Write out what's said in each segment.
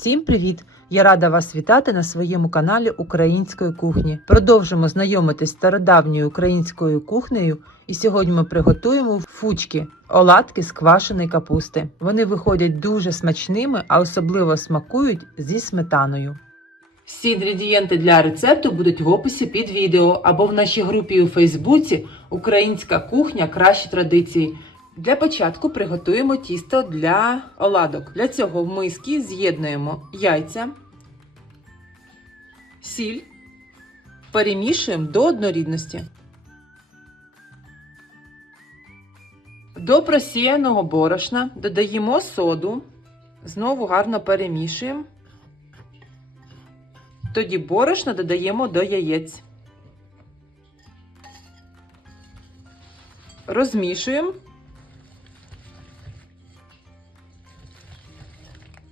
Всім привіт! Я рада вас вітати на своєму каналі Української кухні. Продовжимо знайомитись з стародавньою українською кухнею, і сьогодні ми приготуємо фучки оладки з квашеної капусти. Вони виходять дуже смачними, а особливо смакують зі сметаною. Всі інгредієнти для рецепту будуть в описі під відео або в нашій групі у Фейсбуці Українська кухня кращі традиції. Для початку приготуємо тісто для оладок. Для цього в мискі з'єднуємо яйця, сіль, перемішуємо до однорідності. До просіяного борошна додаємо соду, знову гарно перемішуємо. Тоді борошно додаємо до яєць. Розмішуємо.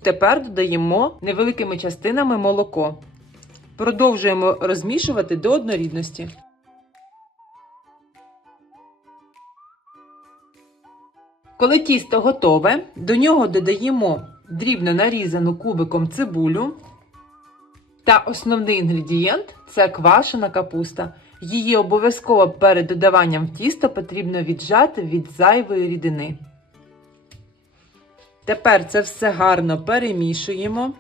Тепер додаємо невеликими частинами молоко. Продовжуємо розмішувати до однорідності. Коли тісто готове, до нього додаємо дрібно нарізану кубиком цибулю. Та основний інгредієнт це квашена капуста. Її обов'язково перед додаванням в тісто потрібно віджати від зайвої рідини. Тепер це все гарно перемішуємо.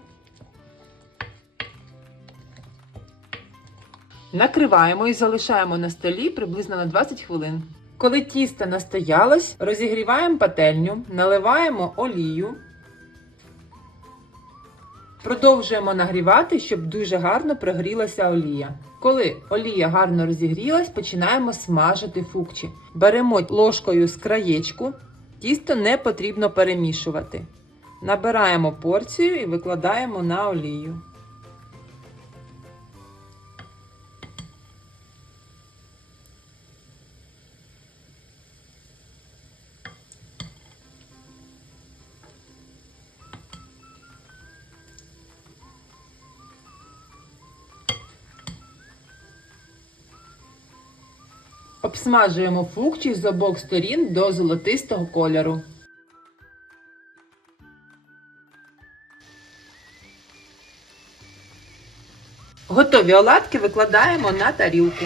Накриваємо і залишаємо на столі приблизно на 20 хвилин. Коли тісто настоялось, розігріваємо пательню, наливаємо олію. Продовжуємо нагрівати, щоб дуже гарно прогрілася олія. Коли олія гарно розігрілась, починаємо смажити фукчі. Беремо ложкою з краєчку, тісто не потрібно перемішувати. Набираємо порцію і викладаємо на олію. Обсмажуємо фукчі з обох сторін до золотистого кольору. Готові оладки викладаємо на тарілку.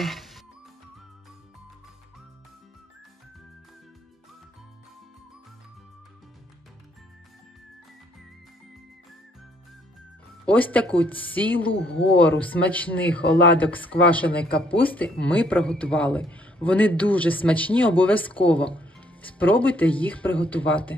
Ось таку цілу гору смачних оладок з квашеної капусти ми приготували. Вони дуже смачні обов'язково. Спробуйте їх приготувати.